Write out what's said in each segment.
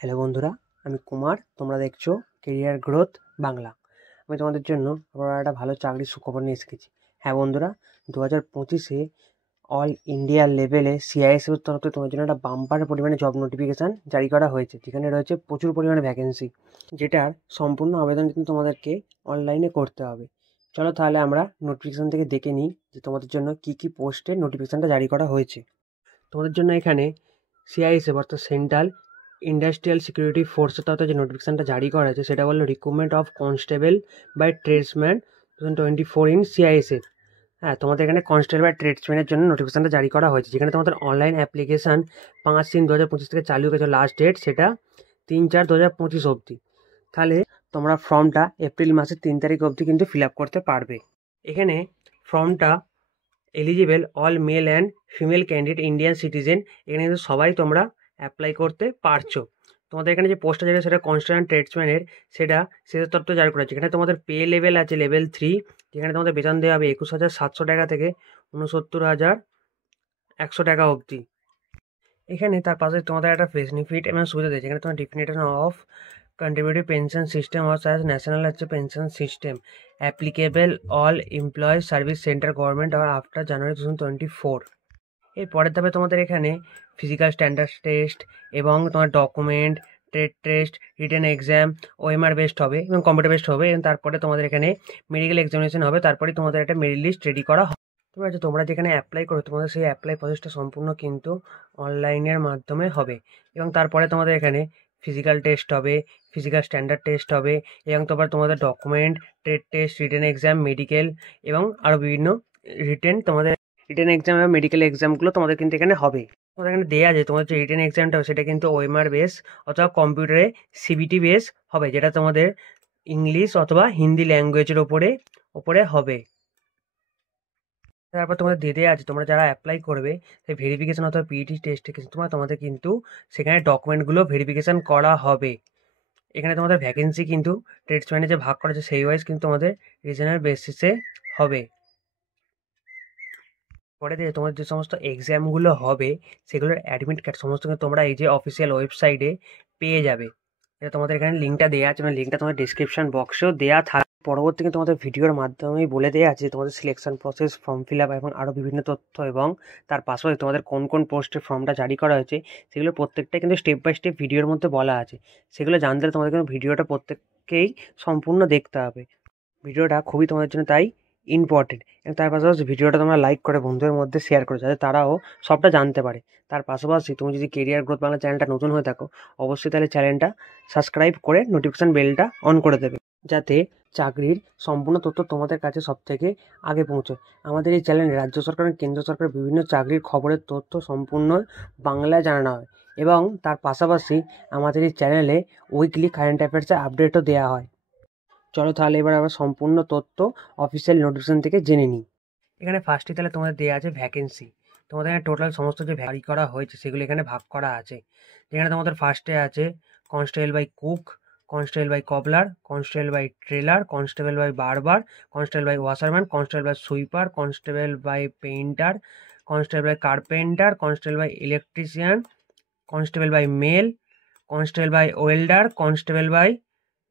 Hello বন্ধুরা, আমি কুমার। তোমরা দেখছো কেরিয়ার গ্রোথ বাংলা। আমি তোমাদের জন্য আবার একটা ভালো চাকরির সুখবর নিয়ে এসেছি। হ্যাঁ বন্ধুরা, 2025-এ অল ইন্ডিয়া লেভেলে সিআইএসএফের তরফ থেকে তোমার জন্য একটা বাম্পার পরিমাণে জব নোটিফিকেশান জারি করা হয়েছে, যেখানে রয়েছে প্রচুর পরিমাণে ভ্যাকেন্সি, যেটার সম্পূর্ণ আবেদন কিন্তু তোমাদেরকে অনলাইনে করতে হবে। চলো তাহলে আমরা নোটিফিকেশান থেকে দেখে নিই যে তোমাদের জন্য কী কী পোস্টে নোটিফিকেশানটা জারি করা হয়েছে। তোমাদের জন্য এখানে সিআইএসএফ অর্থাৎ সেন্ট্রাল ইন্ডাস্ট্রিয়াল সিকিউরিটি ফোর্সের তরফে যে নোটিফিকেশানটা জারি করা হয়েছে সেটা বললো recruitment of constable by tradesman 2024 in CISF. হ্যাঁ, তোমাদের এখানে কনস্টেবল বাই ট্রেডসম্যানের জন্য নোটিফিকেশানটা জারি করা হয়েছে, যেখানে তোমাদের অনলাইন অ্যাপ্লিকেশান 5/3/2025 থেকে চালু হয়েছে। লাস্ট ডেট সেটা 3/4/2025 অবধি। তাহলে তোমরা ফর্মটা এপ্রিল মাসের 3 তারিখ অবধি কিন্তু ফিল আপ করতে পারবে। এখানে ফর্মটা eligible all male and female candidate Indian citizen, এখানে কিন্তু সবাই তোমরা অ্যাপ্লাই করতে পারছো। তোমাদের এখানে যে পোস্টটা যেটা সেটা কনস্টেবল অ্যান্ড ট্রেডসম্যানের, সেটা শেষের তরফ থেকে জারি করা হচ্ছে। এখানে তোমাদের পে লেভেল আছে লেভেল 3, যেখানে তোমাদের বেতন দেওয়া হবে 21,700 টাকা থেকে 69,100 টাকা অবধি। এখানে তার পাশে তোমাদের একটা বেনিফিট এবং সুবিধা দিয়েছে। এখানে তোমার definition of contributive pension system or as national pension system applicable all employees service center government or after January 2024। এর পরের ধাপে তোমাদের এখানে ফিজিক্যাল স্ট্যান্ডার্ড টেস্ট এবং তোমার document, trade test, written exam, OMR based হবে এবং কম্পিউটার বেসড হবে, এবং তারপরে তোমাদের এখানে মেডিকেল এক্সামিনেশন হবে। তারপরে তোমাদের একটা মেরিট লিস্ট রেডি করা হবে। তোমরা যেখানে অ্যাপ্লাই করো তোমাদের সেই অ্যাপ্লাই প্রসেসটা সম্পূর্ণ কিন্তু অনলাইনের মাধ্যমে হবে, এবং তারপরে তোমাদের এখানে ফিজিক্যাল টেস্ট হবে, ফিজিক্যাল স্ট্যান্ডার্ড টেস্ট হবে, এবং তারপর তোমাদের document, trade test, written exam, medical এবং আরও বিভিন্ন রিটেন এক্সাম এবং মেডিকেল এক্সামগুলো তোমাদের কিন্তু এখানে হবে। তোমাদের এখানে দেওয়া আছে তোমাদের যে রিটেন এক্সামটা হবে সেটা কিন্তু ওএমআর বেস অথবা কম্পিউটারে সিবিটি বেস হবে, যেটা তোমাদের ইংলিশ অথবা হিন্দি ল্যাঙ্গুয়েজের ওপরে হবে। তারপর তোমাদের দিয়ে দেওয়া আছে তোমরা যারা অ্যাপ্লাই করবে সেই ভেরিফিকেশন অথবা পিইটি টেস্টে কিন্তু তোমাদের কিন্তু সেখানে ডকুমেন্টগুলো ভেরিফিকেশন করা হবে। এখানে তোমাদের ভ্যাকেন্সি কিন্তু ট্রেডসম্যানে যে ভাগ করা আছে সেই ওয়াইজ কিন্তু তোমাদের রিজনাল বেসিসে হবে। পরে দিয়ে তোমাদের যে সমস্ত এক্সামগুলো হবে সেগুলোর অ্যাডমিট কার্ড সমস্ত কিন্তু তোমরা এই যে অফিসিয়াল ওয়েবসাইটে পেয়ে যাবে। এটা তোমাদের এখানে লিঙ্কটা দেওয়া আছে, মানে লিঙ্কটা তোমাদের ডিসক্রিপশন বক্সেও দেওয়া থাকবে। পরবর্তী কিন্তু তোমাদের ভিডিওর মাধ্যমেই বলে দেওয়া আছে তোমাদের selection process, form fill up এবং আরও বিভিন্ন তথ্য, এবং তার পাশাপাশি তোমাদের কোন কোন পোস্টের ফর্মটা জারি করা হয়েছে সেগুলো প্রত্যেকটাই কিন্তু স্টেপ বাই স্টেপ ভিডিওর মধ্যে বলা আছে। সেগুলো জানতে হলে তোমাদের কিন্তু ভিডিওটা প্রত্যেককেই সম্পূর্ণ দেখতে হবে। ভিডিওটা খুবই তোমাদের জন্য তাই ইম্পর্টেন্ট, এবং তার পাশাপাশি ভিডিওটা তোমরা লাইক করে বন্ধুদের মধ্যে শেয়ার করো যাতে তারাও সবটা জানতে পারে। তার পাশাপাশি তুমি যদি কেরিয়ার গ্রোথ বাংলা চ্যানেলটা নতুন হয়ে থাকো অবশ্যই তাহলে চ্যানেলটা সাবস্ক্রাইব করে নোটিফিকেশান বেলটা অন করে দেবে, যাতে চাকরির সম্পূর্ণ তথ্য তোমাদের কাছে সব থেকে আগে পৌঁছয়। আমাদের এই চ্যানেলে রাজ্য সরকার এবং কেন্দ্র সরকারের বিভিন্ন চাকরির খবরের তথ্য সম্পূর্ণ বাংলায় জানানো হয়, এবং তার পাশাপাশি আমাদের এই চ্যানেলে উইকলি কারেন্ট অ্যাফেয়ার্সের আপডেটও দেওয়া হয়। চলো তাহলে এবার আমরা সম্পূর্ণ তথ্য অফিসিয়াল নোটিফিকেশন থেকে জেনে নিই। এখানে ফার্স্টে তাহলে তোমাদের দেওয়া আছে ভ্যাকেন্সি। তোমাদের এখানে টোটাল সমস্ত যে ভ্যারি করা হয়েছে সেগুলো এখানে ভাগ করা আছে, যেখানে তোমাদের ফার্স্টে আছে constable by cook, constable by cobbler, constable by tailor, constable by barber, constable by washerman, constable by sweeper, constable by painter, constable by carpenter, constable by electrician, constable by মেল, constable by welder, constable by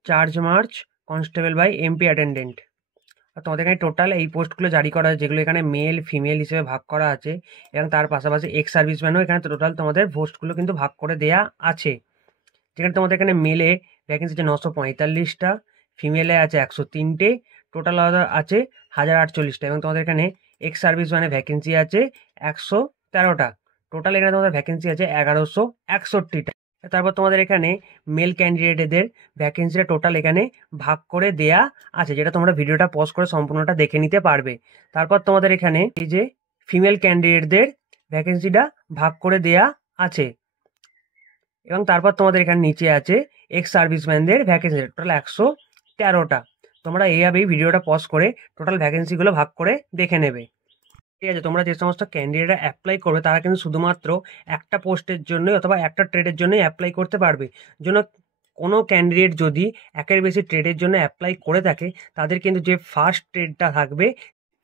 চার্জ মার্চ, constable by MP attendant. আর তোমাদের এখানে total এই পোস্টগুলো জারি করা আছে, যেগুলো এখানে মেল ফিমেল হিসেবে ভাগ করা আছে, এবং তার পাশাপাশি এক্স সার্ভিসম্যানও এখানে টোটাল তোমাদের পোস্টগুলো কিন্তু ভাগ করে দেয়া আছে। যেখানে তোমাদের এখানে মেলে ভ্যাকেন্সি আছে 945টা, ফিমেলে আছে 103টে, টোটাল আছে 1048টা, এবং তোমাদের এখানে এক্স সার্ভিসম্যানে ভ্যাকেন্সি আছে 113টা। টোটাল এখানে তোমাদের ভ্যাকেন্সি আছে 1161টা। তারপর তোমাদের এখানে মেল ক্যান্ডিডেটদের ভ্যাকেন্সিটা টোটাল এখানে ভাগ করে দেয়া আছে, যেটা তোমরা ভিডিওটা পজ করে সম্পূর্ণটা দেখে নিতে পারবে। তারপর তোমাদের এখানে এই যে ফিমেল ক্যান্ডিডেটদের ভ্যাকেন্সিটা ভাগ করে দেয়া আছে, এবং তারপর তোমাদের এখানে নিচে আছে এক্স সার্ভিসম্যানদের ভ্যাকেন্সি টোটাল 113টা। তোমরা এইভাবেই ভিডিওটা পজ করে টোটাল ভ্যাকেন্সিগুলো ভাগ করে দেখে নেবে। ঠিক আছে, তোমরা যে সমস্ত ক্যান্ডিডেটরা অ্যাপ্লাই করবে তারা কিন্তু শুধুমাত্র একটা পোস্টের জন্যই অথবা একটা ট্রেডের জন্যই অ্যাপ্লাই করতে পারবে। জন্য কোনো ক্যান্ডিডেট যদি একের বেশি ট্রেডের জন্য অ্যাপ্লাই করে থাকে তাদের কিন্তু যে ফার্স্ট ট্রেডটা থাকবে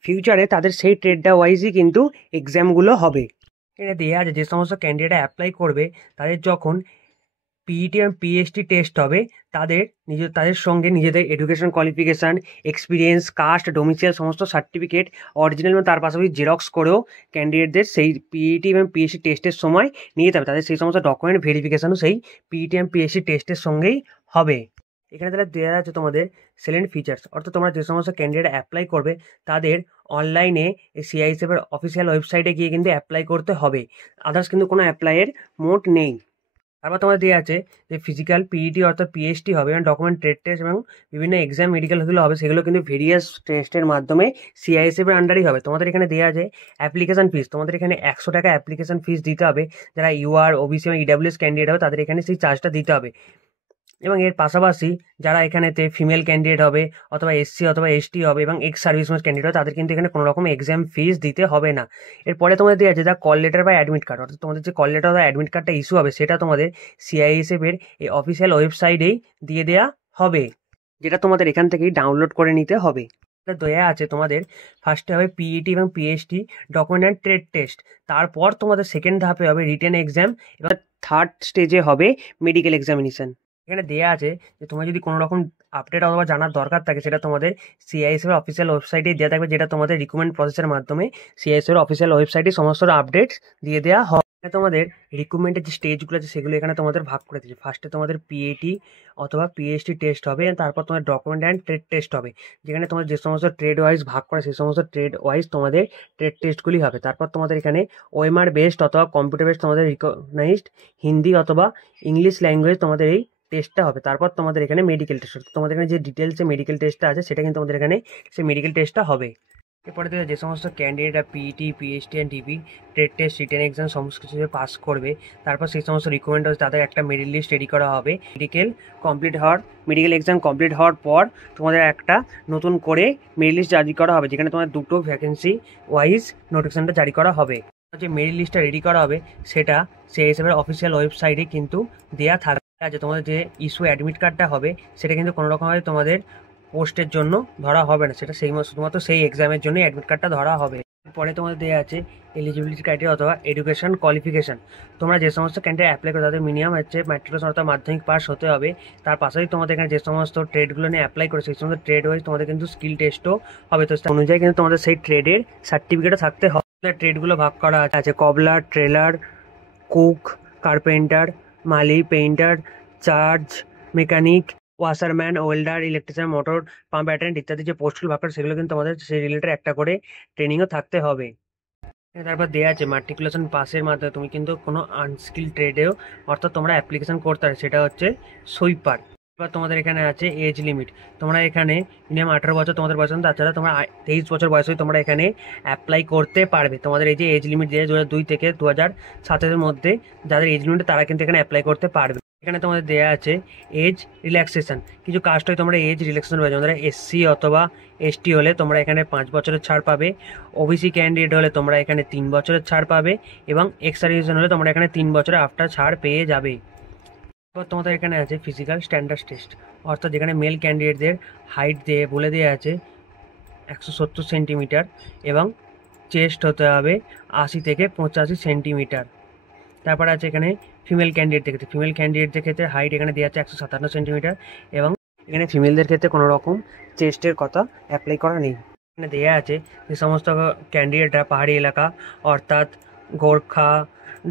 ফিউচারে তাদের সেই ট্রেডটা ওয়াইজই কিন্তু এক্সামগুলো হবে। এটা দেওয়া আছে যে সমস্ত ক্যান্ডিডেটরা অ্যাপ্লাই করবে তাদের যখন পিইটি এবং পিএইচডি টেস্ট হবে তাদের সঙ্গে নিজেদের education qualification, experience, caste, domicile সমস্ত সার্টিফিকেট অরিজিনাল এবং তার পাশাপাশি জেরক্স করেও ক্যান্ডিডেটদের সেই পিইটি এবং পিএইচডি টেস্টের সময় নিয়ে যেতে হবে। তাদের সেই সমস্ত ডকুমেন্ট ভেরিফিকেশানও সেই পিইটি এবং পিএইচডি টেস্টের সঙ্গেই হবে। এখানে তাহলে দেওয়া আছে তোমাদের সেলেন্ট ফিচার্স, অর্থাৎ তোমরা যে সমস্ত ক্যান্ডিডেট অ্যাপ্লাই করবে তাদের অনলাইনে সিআইএসএফের অফিসিয়াল ওয়েবসাইটে গিয়ে কিন্তু অ্যাপ্লাই করতে হবে, আদার্স কিন্তু কোনো অ্যাপ্লাইয়ের মোড নেই। তারপর তোমাদের দেওয়া আছে যে ফিজিক্যাল পিইটি অর্থাৎ পিএইচডি হবে এবং ডকুমেন্ট ট্রেড টেস্ট এবং বিভিন্ন এক্সাম মেডিকেলগুলো হবে, সেগুলো কিন্তু ভেরিয়াস টেস্টের মাধ্যমে সিআইএসএফের আন্ডারেই হবে। তোমাদের এখানে দেওয়া আছে অ্যাপ্লিকেশন ফিস, তোমাদের এখানে 100 টাকা অ্যাপ্লিকেশন ফিস দিতে হবে। যারা ইউআর, ওবিসি এবং ইডাব্লিউএস ক্যান্ডিডেট হবে তাদের এখানে সেই চার্জটা দিতে হবে। এবং এর পাশাপাশি যারা এখানেতে ফিমেল ক্যান্ডিডেট হবে অথবা এসসি অথবা এসটি হবে এবং এক্স সার্ভিসম্যান ক্যান্ডিডেট হবে তাদের কিন্তু এখানে কোনো রকম এক্সাম ফিস দিতে হবে না। এরপরে তোমাদের দেওয়া আছে যা কল লেটার বা অ্যাডমিট কার্ড, অর্থাৎ তোমাদের যে কল লেটার বা অ্যাডমিট কার্ডটা ইস্যু হবে সেটা তোমাদের সিআইএসএফের এই অফিসিয়াল ওয়েবসাইটেই দিয়ে দেওয়া হবে, যেটা তোমাদের এখান থেকেই ডাউনলোড করে নিতে হবে। দেয়া আছে তোমাদের ফার্স্টে হবে পিইটি এবং PhD document and trade test, তারপর তোমাদের সেকেন্ড ধাপে হবে রিটেন এক্সাম, এবার থার্ড স্টেজে হবে মেডিকেল এক্সামিনেশন। এখানে দেওয়া আছে যে তোমার যদি কোনো রকম আপডেট অথবা জানার দরকার থাকে সেটা তোমাদের সিআইএসএফের অফিসিয়াল ওয়েবসাইটে দেওয়া থাকবে, যেটা তোমাদের রিক্রুটমেন্ট প্রসেসের মাধ্যমে সিআইএসএফের অফিসিয়াল ওয়েবসাইটে সমস্ত আপডেটস দিয়ে দেওয়া হয়। তোমাদের রিক্রুটমেন্টের যে স্টেজগুলো আছে সেগুলো এখানে তোমাদের ভাগ করে দিয়েছে। ফার্স্টে তোমাদের পিএটি অথবা পিএইচডি টেস্ট হবে, তারপর তোমাদের ডকুমেন্ট অ্যান্ড ট্রেড টেস্ট হবে, যেখানে তোমাদের যে সমস্ত ট্রেড ওয়াইজ ভাগ করে সেই সমস্ত ট্রেড ওয়াইজ তোমাদের ট্রেড টেস্টগুলি হবে। তারপর তোমাদের এখানে ওএমআর বেসড অথবা কম্পিউটার বেসড তোমাদের রিকগনাইজড হিন্দি অথবা ইংলিশ ল্যাঙ্গুয়েজ তোমাদের এই টেস্টটা হবে। তারপর তোমাদের এখানে মেডিকেল টেস্ট, তোমাদের এখানে যে ডিটেলসে মেডিকেল টেস্টটা আছে সেটা কিন্তু তোমাদের এখানে সেই মেডিকেল টেস্টটা হবে। এরপরে যে সমস্ত ক্যান্ডিডেটরা PET, PhD and DP trade test, written exam সমস্ত কিছু পাস করবে, তারপর সেই সমস্ত রিকমেন্ড আছে তাদের একটা মেরিট লিস্ট রেডি করা হবে। মেডিকেল এক্সাম কমপ্লিট হওয়ার পর তোমাদের একটা নতুন করে মেরিট লিস্ট জারি করা হবে, যেখানে তোমাদের দুটো ভ্যাকেন্সি ওয়াইজ নোটিফিকেশনটা জারি করা হবে। যে মেরিট লিস্টটা রেডি করা হবে সেটা সেই হিসেবে অফিসিয়াল ওয়েবসাইটে কিন্তু দেওয়া থাকবে। আছে তোমাদের যে ইস্যু অ্যাডমিট কার্ডটা হবে সেটা কিন্তু কোনো রকমভাবে তোমাদের পোস্টের জন্য ধরা হবে না, সেটা শুধুমাত্র সেই এক্সামের জন্য অ্যাডমিট কার্ডটা ধরা হবে। পরে তোমাদের দেওয়া আছে এলিজিবিলিটি ক্রাইটেরিয়া অথবা এডুকেশন কোয়ালিফিকেশান। তোমরা যে সমস্ত ক্যান্ডিডেট অ্যাপ্লাই করে তাদের মিনিমাম হচ্ছে ম্যাট্রিকুলেশন অর্থাৎ মাধ্যমিক পাস হতে হবে। তার পাশাপাশি তোমাদের এখানে যে সমস্ত ট্রেডগুলো নিয়ে অ্যাপ্লাই করে সেই সমস্ত ট্রেড ওয়াইজ তোমাদের কিন্তু স্কিল টেস্টও হবে, তো অনুযায়ী কিন্তু তোমাদের সেই ট্রেডের সার্টিফিকেটও থাকতে হবে। ট্রেডগুলো ভাগ করা আছে কবলার, ট্রেলার, কুক, কার্পেন্টার, মালি, পেইন্টার, চার্জ, mechanic, washerman, welder, electrician, motor pump attend ইত্যাদি যে পোস্টগুলো ভাগ করে সেগুলো কিন্তু আমাদের সেই রিলেটেড একটা করে ট্রেনিংও থাকতে হবে। তারপর দেওয়া আছে মাট্রিকুলেশন পাসের মাধ্যমে তুমি কিন্তু কোনো আনস্কিল ট্রেডেও অর্থাৎ তোমরা অ্যাপ্লিকেশন করতে পারো, সেটা হচ্ছে সুইপার। এবার তোমাদের এখানে আছে এজ লিমিট, তোমরা এখানে মিনিমাম 18 বছর তোমাদের বয়স, তাছাড়া তোমরা 23 বছর বয়সে তোমরা এখানে অ্যাপ্লাই করতে পারবে। তোমাদের এই যে এজ লিমিট দিয়ে 2002 থেকে 2007 মধ্যে যাদের এজ লিমিট তারা কিন্তু এখানে অ্যাপ্লাই করতে পারবে। এখানে তোমাদের দেওয়া আছে এজ রিল্যাক্সেশন, কিছু কাস্ট হয় তোমরা এজ রিল্যাক্সেশন পাবে, তোমরা এসসি অথবা এসটি হলে তোমরা এখানে 5 বছরের ছাড় পাবে, ওবিসি ক্যান্ডিডেট হলে তোমরা এখানে 3 বছরের ছাড় পাবে এবং এক্স সার্ভিসম্যান হলে তোমরা এখানে 3 বছরের আফটার ছাড় পেয়ে যাবে। এবার তোমাদের এখানে আছে ফিজিক্যাল স্ট্যান্ডার্ড টেস্ট, অর্থাৎ যেখানে মেল ক্যান্ডিডেটদের হাইট দিয়ে বলে দেওয়া আছে 170 সেন্টিমিটার এবং চেস্ট হতে হবে 80 থেকে 85 সেন্টিমিটার। তারপর আছে এখানে ফিমেল ক্যান্ডিডেটদের ক্ষেত্রে হাইট এখানে দেওয়া আছে 157 সেন্টিমিটার এবং এখানে ফিমেলদের ক্ষেত্রে কোনো রকম চেস্টের কথা অ্যাপ্লাই করা নেই। এখানে দেওয়া আছে যে সমস্ত ক্যান্ডিডেটরা পাহাড়ি এলাকা অর্থাৎ গোর্খা,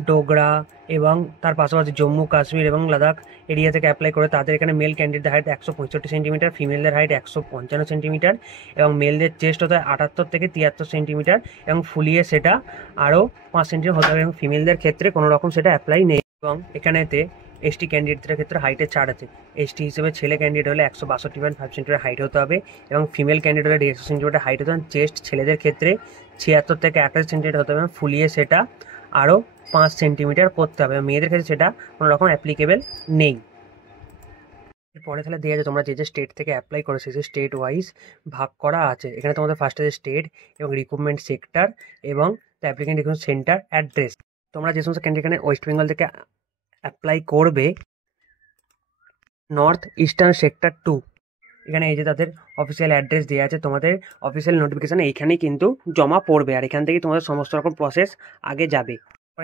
ডোগরা এবং তার পাশাপাশি জম্মু কাশ্মীর এবং লাদাখ এরিয়া থেকে অ্যাপ্লাই করে তাদের এখানে মেল ক্যান্ডিডেটের হাইট 165 সেন্টিমিটার, ফিমেলদের হাইট 155 সেন্টিমিটার এবং মেলদের চেস্ট হতে 78 থেকে 73 সেন্টিমিটার এবং ফুলিয়ে সেটা আরও 5 সেন্টিমিটার হতে হবে এবং ফিমেলদের ক্ষেত্রে কোনো রকম সেটা অ্যাপ্লাই নেই। এবং এখানেতে এসটি ক্যান্ডিডেটদের ক্ষেত্রে হাইটের ছাড় আছে, এসটি হিসেবে ছেলে ক্যান্ডিডেট হলে 162.5 সেন্টিমিটার হাইট হতে হবে এবং ফিমেল ক্যান্ডিডেট হলে 150 সেন্টিমিটার হাইট হতে হবে। চেস্ট ছেলেদের ক্ষেত্রে 76 থেকে 28 সেন্টিমিটার হতে হবে এবং ফুলিয়ে সেটা আরও 5 সেন্টিমিটার করতে হবে, মেয়েদের ক্ষেত্রে সেটা কোনো রকম অ্যাপ্লিকেবল নেই। এরপরে তাহলে দেওয়া যায় তোমরা যে স্টেট থেকে অ্যাপ্লাই করে সেই স্টেট ওয়াইজ ভাগ করা আছে। এখানে তোমাদের ফার্স্টে স্টেট এবং রিক্রুটমেন্ট সেক্টর এবং অ্যাপ্লিকেন্ট রিক্রুটমেন্ট সেন্টার অ্যাড্রেস। তোমরা যে সমস্ত ক্যান্ডিডেট এখানে ওয়েস্ট বেঙ্গল থেকে অ্যাপ্লাই করবে নর্থ ইস্টার্ন সেক্টর 2, এখানে এই যে তাদের অফিসিয়াল অ্যাড্রেস দেওয়া আছে, তোমাদের অফিসিয়াল নোটিফিকেশান এইখানেই কিন্তু জমা পড়বে আর এখান থেকেই তোমাদের সমস্ত রকম প্রসেস আগে যাবে।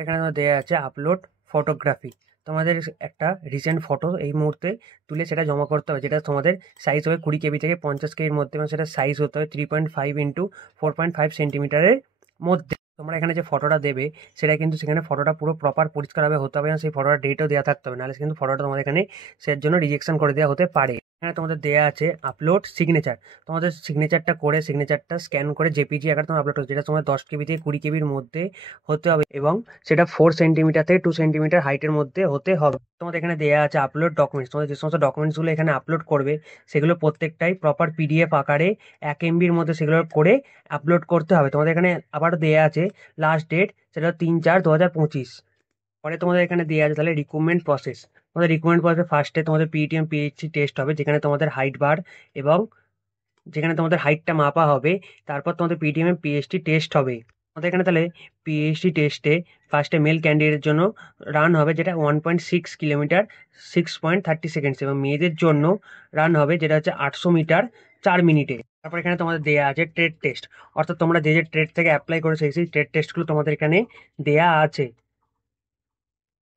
এখানে দেওয়া আছে আপলোড ফটোগ্রাফি, তোমাদের একটা রিসেন্ট ফটো এই মুহূর্তে তুলে সেটা জমা করতে হবে, যেটা তোমাদের সাইজ হবে 20 কেবি থেকে 50 কেবির মধ্যে, এবং সেটা সাইজ হতে হবে 3.5 ইন্টু 4.5 সেন্টিমিটারের মধ্যে। তোমরা এখানে যে ফটোটা দেবে সেটা কিন্তু সেখানে ফটোটা পুরো প্রপার পরিষ্কারভাবে হতে হবে, এবং সেই ফটোটা ডেটও দেওয়া থাকতে হবে, নাহলে কিন্তু ফটোটা তোমাদের এখানে সের জন্য রিজেকশন করে দেওয়া হতে পারে। এখানে তোমাদের দেওয়া আছে আপলোড সিগনেচার। তোমাদের সিগনেচারটা করে সিগনেচারটা স্ক্যান করে জেপিজি আকারে তোমার আপলোড করো, যেটা তোমার 10 কেবি থেকে 20 কেবির মধ্যে হতে হবে, এবং সেটা 4 সেন্টিমিটার থেকে 2 সেন্টিমিটার হাইটের মধ্যে হতে হবে। তোমাদের এখানে দেওয়া আছে আপলোড ডকুমেন্টস। তোমাদের যে সমস্ত ডকুমেন্টসগুলো এখানে আপলোড করবে সেগুলো প্রত্যেকটাই প্রপার পিডিএফ আকারে 1 এমবির মধ্যে সেগুলো করে আপলোড করতে হবে। তোমাদের এখানে আবারও দেওয়া আছে লাস্ট ডেট, সেটা 3/4/2025। পরে তোমাদের এখানে দেওয়া আছে তাহলে রিক্রুটমেন্ট প্রসেস। তোমাদের রিক্রুটমেন্ট প্রসেসে ফার্স্টে তোমাদের পিটিএম পিএইচডি টেস্ট হবে, যেখানে তোমাদের হাইট বার এবং যেখানে তোমাদের হাইটটা মাপা হবে। তারপর তোমাদের পিটিএম এ পিএইচডি টেস্ট হবে। আমাদের এখানে তাহলে পিএইচডি টেস্টে ফার্স্টে মেল ক্যান্ডিডেটের জন্য রান হবে, যেটা 1.6 কিলোমিটার 6.30 সেকেন্ডস, এবং মেয়েদের জন্য রান হবে যেটা হচ্ছে 800 মিটার 4 মিনিটে। তারপর এখানে তোমাদের দেয়া আছে ট্রেড টেস্ট, অর্থাৎ তোমরা যে যে ট্রেড থেকে অ্যাপ্লাই করে সেই ট্রেড টেস্টগুলো তোমাদের এখানে দেয়া আছে।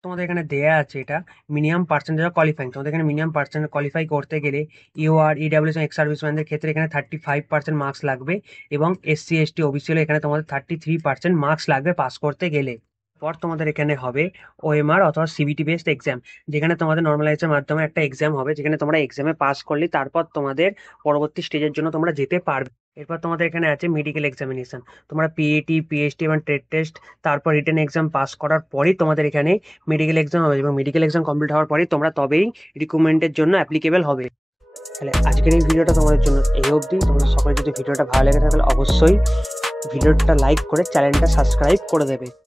তোমাদের এখানে দেয়া আছে এটা মিনিমাম পার্সেন্টেজ অফ কোয়ালিফাইং। তোমাদের এখানে মিনিমাম পার্সেন্ট কোয়ালিফাই করতে গেলে ইউআর ইডাব্লিউএস এক্স সার্ভিসম্যানদের ক্ষেত্রে এখানে 35% মার্কস লাগবে, এবং এসসি এসটি ওবিসি হলে এখানে তোমাদের 33% মার্কস লাগবে পাস করতে গেলে। পর তোমাদের এখানে হবে ওএমআর অথবা সিবিটি বেসড এক্সাম, যেখানে তোমাদের নর্মালাইজের মাধ্যমে একটা এক্সাম হবে, যেখানে তোমরা এক্সামে পাস করলে তারপর তোমাদের পরবর্তী স্টেজের জন্য তোমরা যেতে পারবে। এরপর তোমাদের এখানে আছে মেডিকেল এক্সামিনেশন। তোমরা পিএটি পিএইচডি এবং ট্রেড টেস্ট তারপর রিটেন এক্সাম পাস করার পরেই তোমাদের এখানে মেডিকেল এক্সাম হবে, এবং মেডিকেল এক্সাম কমপ্লিট হওয়ার পরেই তোমরা তবেই রিক্রুটমেন্টের জন্য অ্যাপ্লিকেবল হবে। তাহলে আজকের এই ভিডিওটা তোমাদের জন্য এই অবধি। তোমাদের সকলে যদি ভিডিওটা ভালো লেগে থাকে তাহলে অবশ্যই ভিডিওটা লাইক করে চ্যানেলটা সাবস্ক্রাইব করে দেবে।